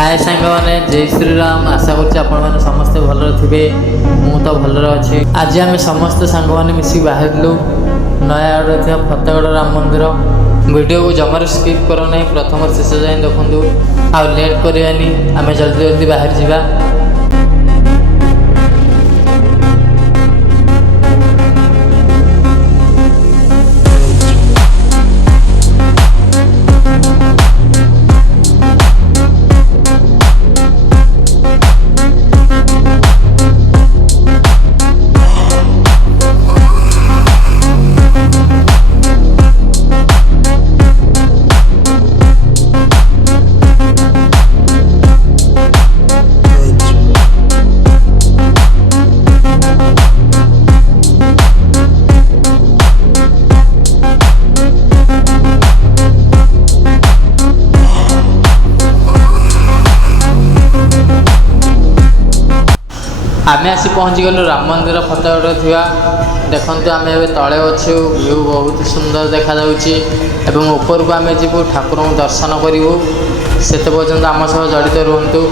हाय सांग मैंने जय श्री राम। आशा कर समस्ते भल थे मु तो भल अच्छे। आज आम समस्त सांग मैंने मिसिक बाहर नयागढ़ थी फतेगढ़ राम मंदिर। वीडियो को जमार स्किप करो ना, प्रथम शेष जाए देखूँ। आ लेट करानी, आम जल्दी जल्दी बाहर जावा। आम आसी पहुँची गलु राम मंदिर फतेगढ़ थिया। देखु आम ए तले अच्छु, व्यू बहुत सुंदर देखा एवं ऊपर को आम जीवु ठाकुर दर्शन करूँ। से पर्यंत आम सह जड़ित रुहतु।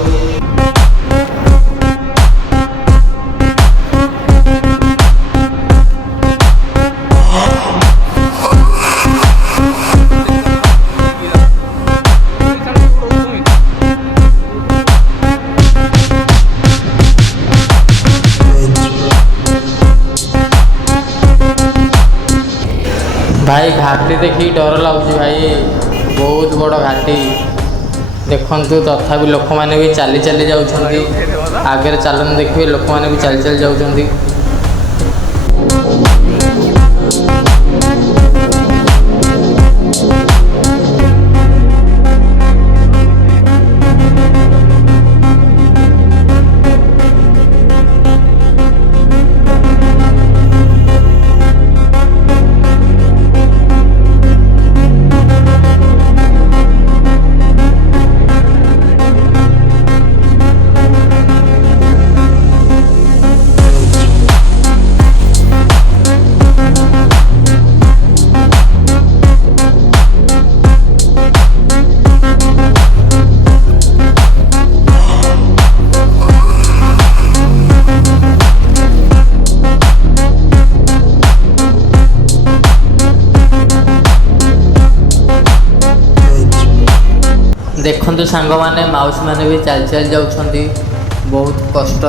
भाई घाटी देखी डर लगुच भाई, बहुत बड़ घाटी देखु। तथापि लोक मैंने भी चली चली जाऊँगी। आगे चलन देखिए, लोक मैंने भी चली चली जाऊँगी। देखु सांग मैंने माउसी मैंने भी चल चल जाऊँगी बहुत कष्ट।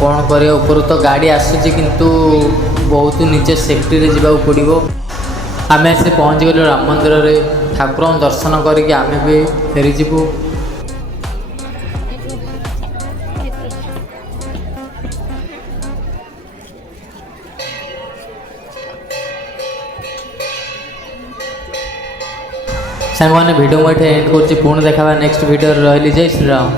कौन कर ऊपर तो गाड़ी आसूची किंतु बहुत नीचे सेफ्टी जावाक पड़ो। आम आसी पहुँची गलु राम मंदिर में। ठाकुर दर्शन करके आम भी फेरीजु। सांग मैंने वीडियो मुझे एंड कर पुणी देखा नेक्स्ट वीडियो रही। जय श्री राम।